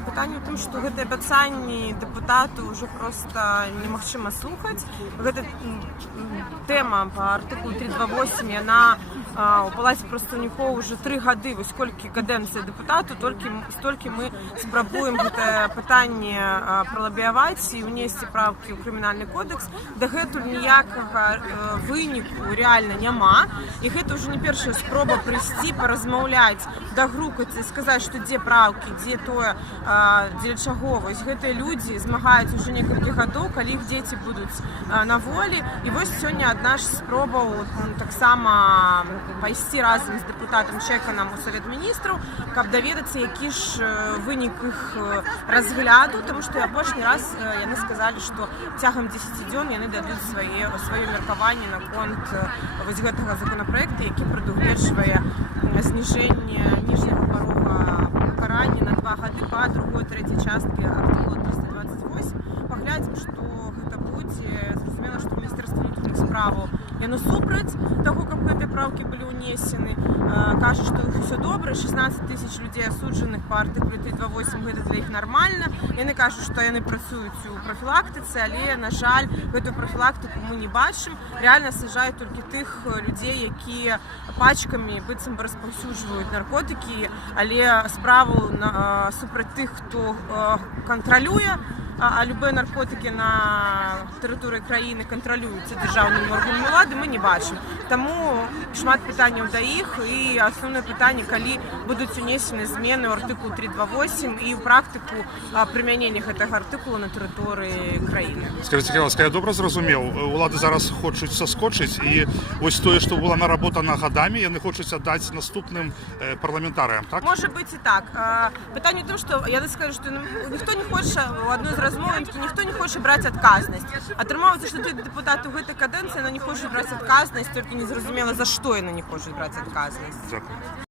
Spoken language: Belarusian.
Пытанне ў тым, што гэтыя абяцанні дэпутату ўжо проста немагчыма слухаць. Гэта тэма па артыкулу 328, яна у палаце прадстаўнікоў уже 3 гады, вось колькі кадэнцыя дэпутату, столькі мы спрабуем гэтае пытанне пралабіяваць і ўнесці правкі ў крымінальны кодекс. Дагэтуль ніякага выніку рэальна няма. І гэта ўжо не першая спроба прыйсці, паразмаўляць, дагрукаць і сказаць, што дзе правкі, дзе тое, дзеля чаго. Вось гэтыя людзі змагаюць уже некалькі гадоў, калі іх дзеці будуць на волі. І вось сёння адна з спробаў таксама пайсці разам з дэпутатам Чэканам у Савет Міністраў, каб даведацца, які ж вынік іх разгляду, таму што апошні раз яны сказалі, што цягам 10 дзён яны дадуць сваё меркаванне наконт вось гэтага законапраекта, які прадугледжвае зніжэнне ніжняга парога пакарання на 2 гады па другой, трэцяй часткі артыкула 328. Паглядзім, што гэта будзе. Зразумела, што Міністэрства ўнутраных справаў яно супраць таго, каб гэтыя правкі былі ўнесены. Кажа, што ўсё добра, 16 000 людзей асуджаных па артыкуле 328, гэта для іх нармальна. Яны кажуць, што яны працуюць у прафілактыцы, але, на жаль, гэтую прафілактыку мы не бачым. Рэальна саджаюць толькі тых людзей, якія пачкамі быццам бы распаўсюджваюць наркотыкі, але справу супраць тых, хто кантралюе, а любыя наркотыкі на тэрыторыі краіны кантралююцца дзяржаўнымі органамі улады, мы не бачым. Таму шмат пытанняў да іх, і асноўнае пытанне, калі будуць унесены змены ў артыкул 328 і ў практыку прымянення гэтага артыкула на тэрыторыі краіны. Скажите, ласка, я добра зразумеў, улады зараз хочуць саскочыць, і вось тое, што была наработана гадамі, яны хочуць аддаць наступным парламентарыям, так? Можа быць і так. Пытанне ў тым, што яны скажу, што ніхто не хоча, у адной з размовы ніхто не хоча браць адказнасць. Атрымаецца, што ты дэпутаты ў гэтай кадэнцыі, яны не хочуць браць адказнасць, толькі незразумела, за што яны не хочуць браць адказнасць. Дзякую.